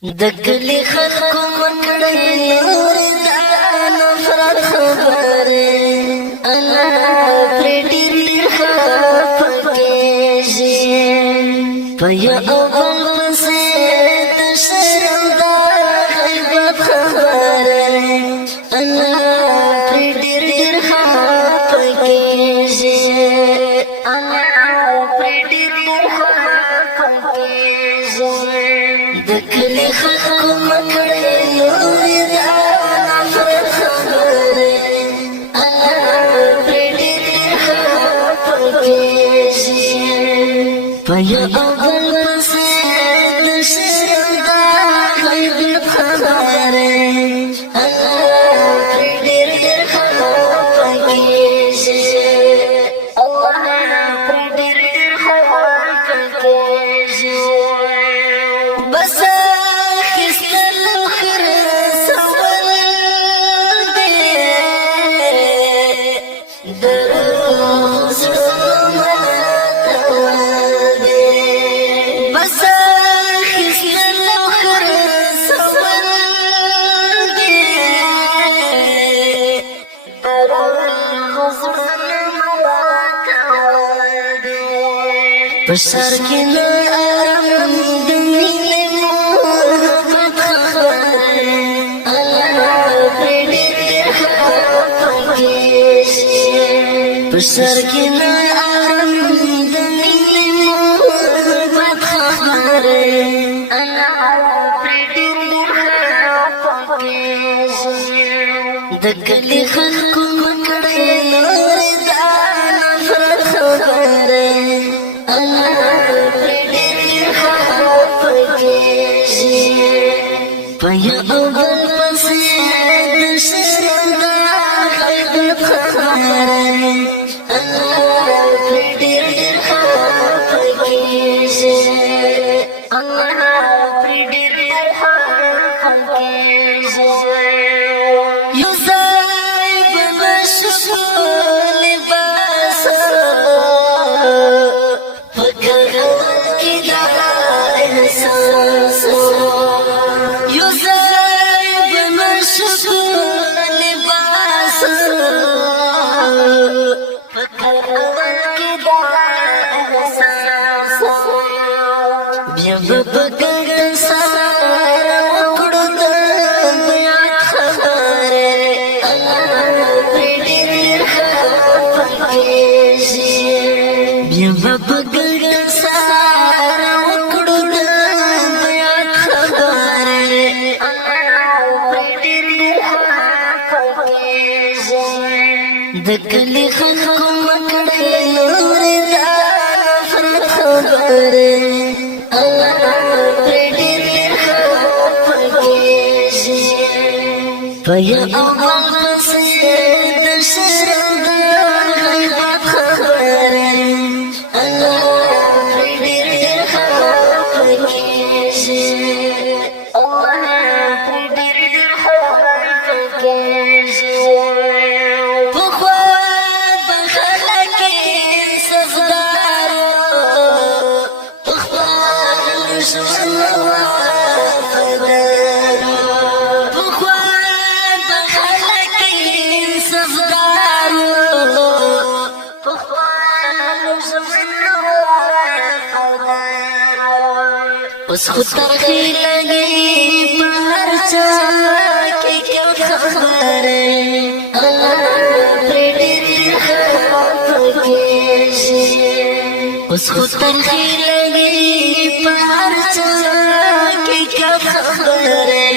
د کلی خلکو مکړې نور دا نفرت خبره انا پر ډېر خفقېږي په یو بل پسې د شرم دا غیبت خبره انا پر ډېر خفقېږي انا پر ډېر خفقېږي د کلی خلکو مکړې نور دا نفرت خبره انا پر ډېر خفقېږي په یو بل پسې د شرم دا غیبت خبره انا پر ډېر خفقېږي الله پر ډېر خفقېږي بس خستل خر سوال دې دروز بس خستل خر سوال دې دروز پسر کې نه آرام د مینې محبت خبره الله پر ډېر خفقېږي پسر کې نه آرام د مینې محبت خبره الله پر ډېر خفقېږي د کلی خلکو مکړې نور دا نفرت خبره په یو بل پسې د شرم دا غیبت خبره الله پر ډېر خفقېږي الله پر ډېر خفقېږي یو ځای به نشو لباس فکر کې دا احساس یو ځای به نشو لباس فکر کې دا احساس بیا به پکړ سره وکړو د بیعت خبره الله پر ډېر خفقېږي بیا به پکړ سره وکړو د بیعت خبره الله پر ډېر خفقېږي د کلی خلکو مکړې نور دا نفرت خبره الله پر ډېر خفقېږي په یو بل پسې د شرم دا غیبت خبره الله پر ډېر خفقېږي الله پر ډېر خفقېږي پخوا به خلک انصافدارو په خپل ژوند وفادارو پخوا به خلک انصافدارو په خپل ژوند وفادارو اوس خو ترخې لګي په هر چا کې خبره الله پر ډېر خفقېږي اوس خو ترخې لګي په هر چا کې خبره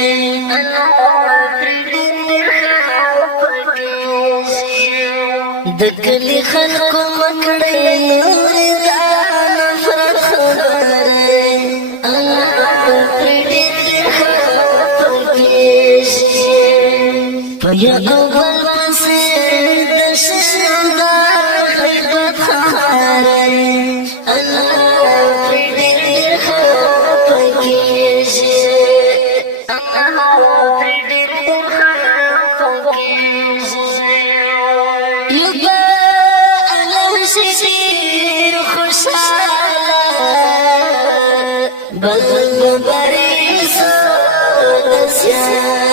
الله پر ډېر خفقېږي د کلی خلکو مکړې نور دا نفرت خبره الله پر ډېر خفقېږي په یو بل پسې د شرم دا غیبت خبره الله پر ډېر خفقېږي الله پر ډېر خفقېږي یو به الله شي ډېر خوشحاله بل به بریسه سر